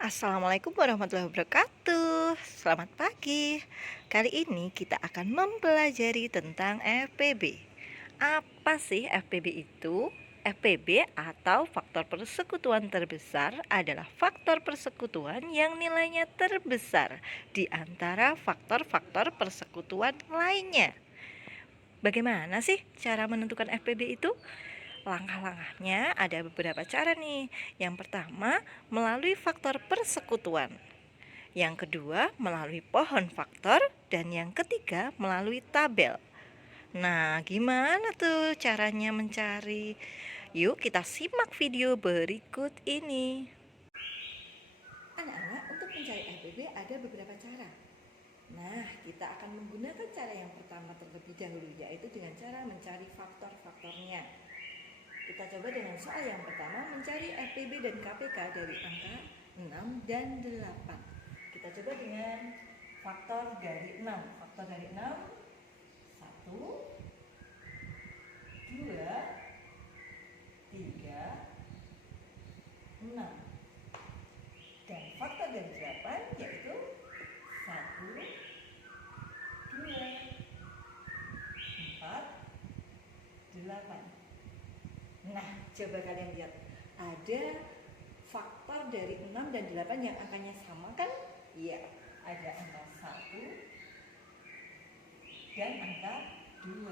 Assalamualaikum warahmatullahi wabarakatuh. Selamat pagi. Kali ini kita akan mempelajari tentang FPB. Apa sih FPB itu? FPB atau faktor persekutuan terbesar adalah faktor persekutuan yang nilainya terbesar di antara faktor-faktor persekutuan lainnya. Bagaimana sih cara menentukan FPB itu? Langkah-langkahnya ada beberapa cara nih. Yang pertama, melalui faktor persekutuan. Yang kedua, melalui pohon faktor. Dan yang ketiga, melalui tabel. Nah, gimana tuh caranya mencari? Yuk kita simak video berikut ini. Anak-anak, untuk mencari FPB ada beberapa cara. Nah, kita akan menggunakan cara yang pertama terlebih dahulu, yaitu dengan cara mencari faktor-faktornya. Kita coba dengan soal yang pertama, mencari FPB dan KPK dari angka 6 dan 8. Kita coba dengan faktor dari 6. Faktor dari 6, 1, 2, 3, 6. Dan faktor dari 8 yaitu 1, 2, 4, 8. Nah, coba kalian lihat. Ada faktor dari 6 dan 8 yang angkanya sama kan? Iya, ada angka 1 dan angka 2.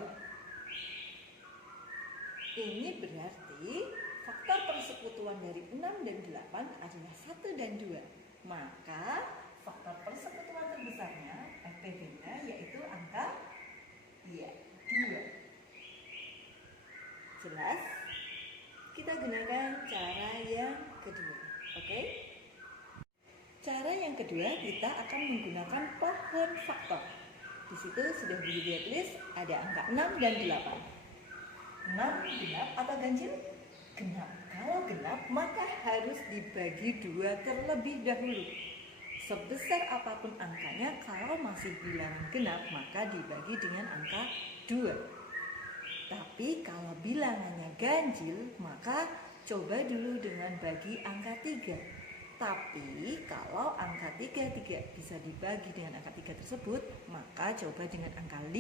Ini berarti faktor persekutuan dari 6 dan 8 adalah 1 dan 2. Maka faktor persekutuan terbesarnya, FPB-nya, yaitu angka 2. Jelas? Kita gunakan cara yang kedua, oke? Cara yang kedua, kita akan menggunakan pohon faktor. Di situ sudah dia tulis ada angka 6 dan 8. 6 genap atau ganjil? Genap. Kalau genap, maka harus dibagi 2 terlebih dahulu. Sebesar apapun angkanya, kalau masih bilangan genap, maka dibagi dengan angka 2. Tapi kalau bilangannya ganjil, maka coba dulu dengan bagi angka 3. Tapi kalau angka 3 tidak bisa dibagi dengan angka 3 tersebut, maka coba dengan angka 5,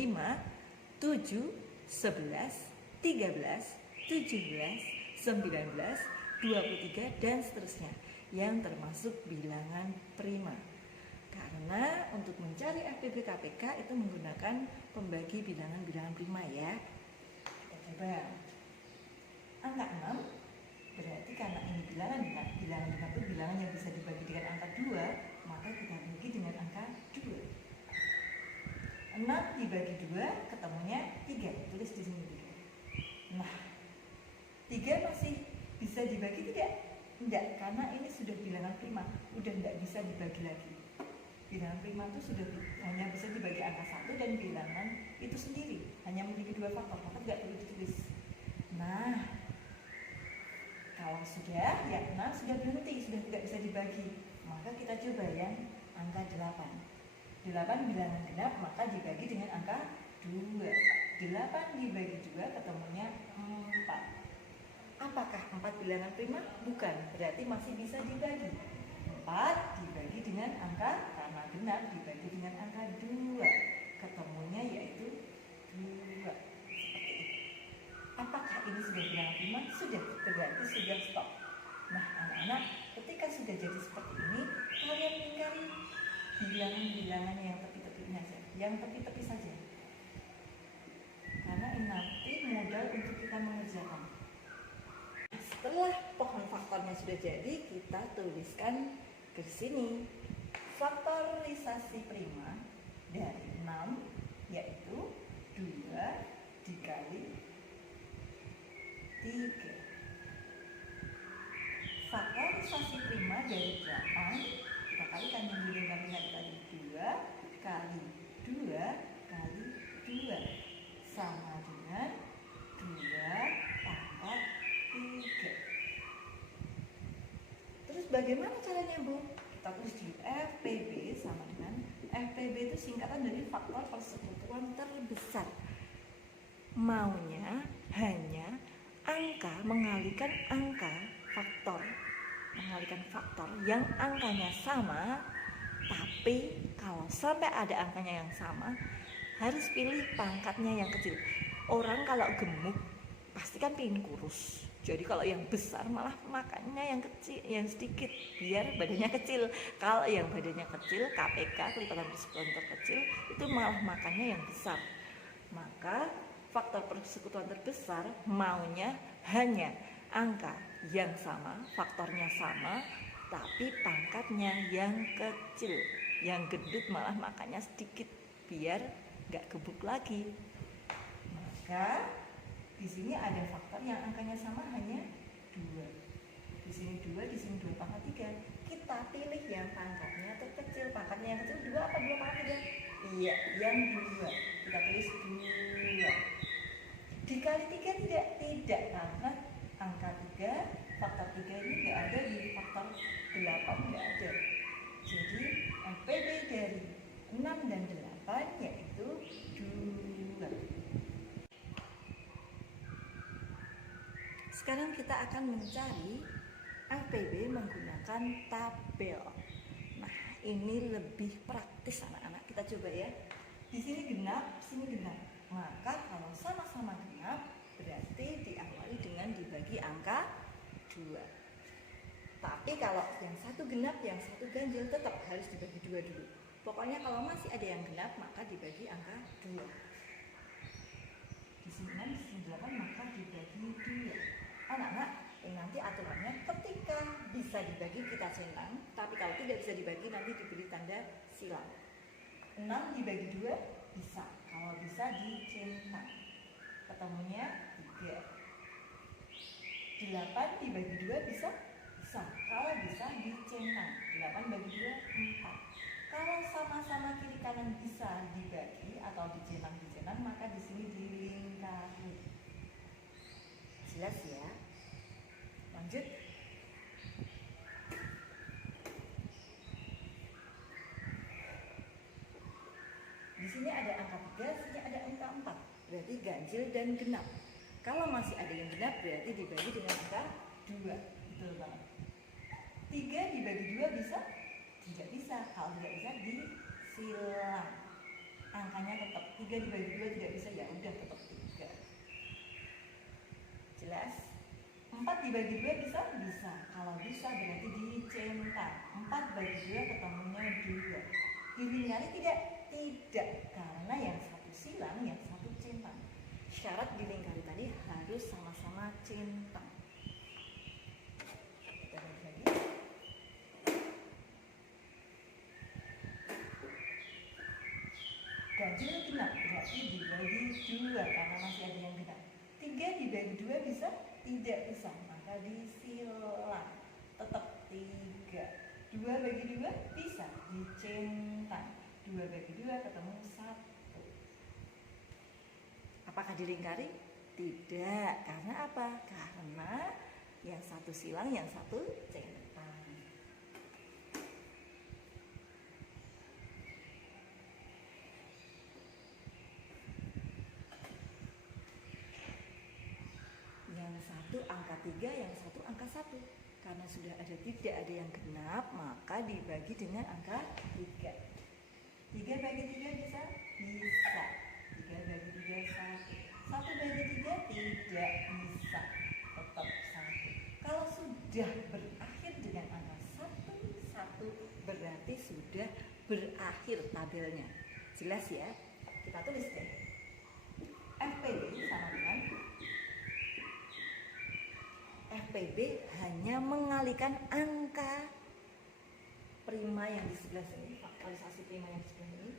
7, 11, 13, 17, 19, 23, dan seterusnya, yang termasuk bilangan prima. Karena untuk mencari FPB KPK itu menggunakan pembagi bilangan-bilangan prima ya. Coba angka 6 berarti karena ini bilangan genap itu bilangan yang bisa dibagi dengan angka 2, maka kita bagi dengan angka 2. 6 dibagi 2 ketemunya 3, tulis di sini 3. Nah, 3 masih bisa dibagi tidak? Tidak, karena ini sudah bilangan prima, udah tidak bisa dibagi lagi. Bilangan prima itu sudah hanya bisa dibagi angka 1 dan bilangan itu sendiri hanya memiliki 2 faktor, maka tidak perlu ditulis. Nah, kalau sudah, ya 6 sudah berhenti, sudah tidak bisa dibagi, maka kita coba yang angka 8. 8 bilangan genap, maka dibagi dengan angka 2. 8 dibagi 2 ketemunya 4. Apakah 4 bilangan prima? Bukan, berarti masih bisa dibagi. 4 dibagi dengan angka, karena genap dibagi dengan angka 2, ketemunya yaitu 2. Seperti itu. Apakah ini sudah bilangan prima? Sudah, berarti sudah stop. Nah, anak-anak, ketika sudah jadi seperti ini, kalian lingkari bilangan-bilangan yang tepi-tepi saja, karena ini nanti modal untuk kita mengerjakan. Setelah pohon faktornya sudah jadi, kita tuliskan ke sini faktorisasi prima dari 6 yaitu 2 dikali 3. Faktorisasi prima dari 8, kita kalikan yang dengan tadi, 2 kali 2 kali 2 sama dengan 2 pangkat 3. Terus bagaimana caranya, Bu? Kita tulis di FPB sama dengan FPB itu singkatan dari faktor persekutuan terbesar. Maunya hanya angka mengalikan angka faktor mengalihkan faktor yang angkanya sama, tapi kalau sampai ada angkanya yang sama harus pilih pangkatnya yang kecil. Orang kalau gemuk pasti kan pengen kurus, jadi kalau yang besar malah makannya yang kecil, yang sedikit biar badannya kecil. Kalau yang badannya kecil, KPK kelipatan persekutuan terkecil, itu malah makannya yang besar. Maka faktor persekutuan terbesar maunya hanya angka yang sama, faktornya sama, tapi pangkatnya yang kecil. Yang gendut malah makannya sedikit biar nggak gebuk lagi. Maka di sini ada faktor yang angkanya sama hanya 2. Di sini 2, di sini 2 pangkat 3. Kita pilih yang pangkatnya terkecil. Pangkatnya yang kecil 2 apa 2 pangkat 3? Iya, yang 2. Kita tulis 2. Dikali 3 tidak? Tidak, karena angka 3, faktor 3 ini nggak ada di faktor 8, nggak ada. Jadi FPB dari 6 dan 8 yaitu 2. Sekarang kita akan mencari FPB menggunakan tabel. Nah, ini lebih praktis anak-anak. Kita coba ya. Di sini genap, sini genap. Maka kalau sama-sama genap berarti diawali dengan dibagi angka 2. Tapi kalau yang satu genap, yang satu ganjil tetap harus dibagi 2 dulu. Pokoknya kalau masih ada yang genap maka dibagi angka 2. Di sini 6, di sini 8 maka dibagi 2. Anak-anak, nanti aturannya ketika bisa dibagi kita centang, tapi kalau tidak bisa dibagi nanti diberi tanda silang. 6 dibagi 2 bisa, kalau bisa dicentang, ketemunya 3. 8 dibagi 2 bisa? Bisa, kalau bisa dicentang. 8 bagi 2, 4. Kalau sama-sama kiri kanan bisa dibagi atau dicentang, maka di sini dilingkari. Jelas ya? Lanjut. Di sini ada angka 3, sini ada angka 4. Berarti ganjil dan genap. Kalau masih ada yang genap berarti dibagi dengan angka 2. Betul banget. 3 dibagi 2 bisa? Tidak bisa. Kalau tidak bisa disilang. Angkanya tetap 3 dibagi 2 tidak bisa, ya udah tetap 3. Jelas? 4 dibagi 2 bisa? Bisa. Kalau bisa berarti dicentang. 4 bagi 2 ketemunya 2. Dilingkari tidak? Tidak. Karena yang satu silang, yang satu centang. Syarat dilingkari tadi harus sama-sama centang. Kita bagi lagi. Ganjil genap berarti dibagi 2 karena masih ada yang genap. 3 dibagi 2 bisa? Tidak bisa, maka disilang. Tetap 3. 2 bagi 2 bisa, dicentang. 2 bagi 2 ketemu 1. Apakah dilingkari? Tidak. Karena apa? Karena yang satu silang, yang satu centang. Yang satu angka 3, yang satu angka 1. Karena sudah ada tidak ada yang genap, maka dibagi dengan angka 3. 3 bagi 3 bisa? Bisa. 3 bagi 3 1. 1 bagi 3 tidak bisa. Tetap 1. Kalau sudah berakhir dengan angka 1, 1 berarti sudah berakhir tabelnya. Jelas ya? Kita tulis deh. FPB sama dengan FPB hanya mengalihkan angka prima yang di sebelah sini, faktorisasi prima yang di sebelah ini,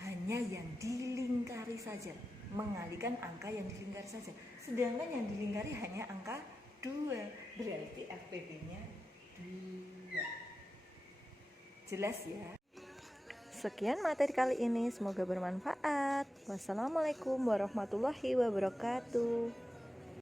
hanya yang dilingkari saja, mengalihkan angka yang dilingkari saja. Sedangkan yang dilingkari hanya angka 2, berarti FPB-nya 2. Jelas ya? Sekian materi kali ini, semoga bermanfaat. Wassalamualaikum warahmatullahi wabarakatuh.